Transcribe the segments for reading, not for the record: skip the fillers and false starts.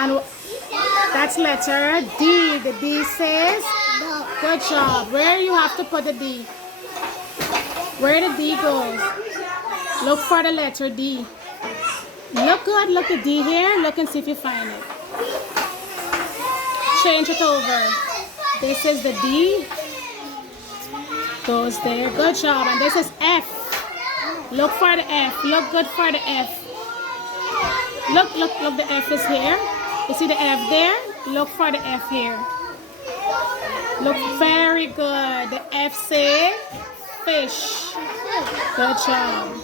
And that's letter D. The D says, good job. Where you have to put the D? Where the D goes? Look for the letter D. Look good. Look at D here. Look and see if you find it. Change it over. This is the D. Goes there. Good job. And this is F. Look for the F. Look good for the F. Look. The F is here. You see the F there? Look for the F here. Look very good. The F says fish. Good job.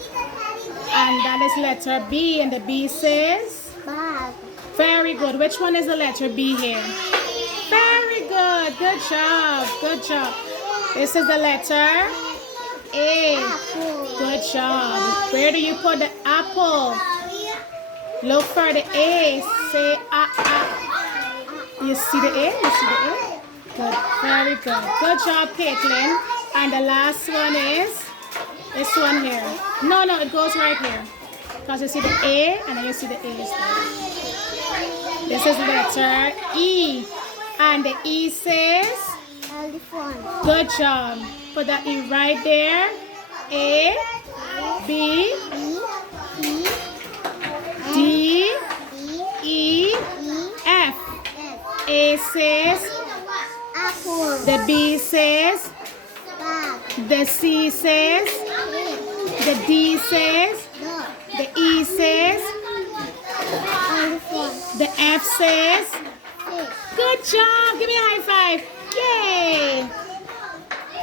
And that is letter B. And the B says? Bag. Very good. Which one is the letter B here? Very good. Good job. Good job. This is the letter A. Apple. Good job. Where do you put the apple? Look for the A. Say You see the A? You see the A? Good. Very good. Good job, Caitlin. And the last one is this one here. No, it goes right here. Because you see the A and then you see the A is there. This is letter E. And the E says? Elephant. Good job. Put that E right there. A, B, D, E, F. A says, Apple. the B says, Bag. the C says, the D says, Dog. the E says, Elephant. the F says. Fish. Good job. Give me a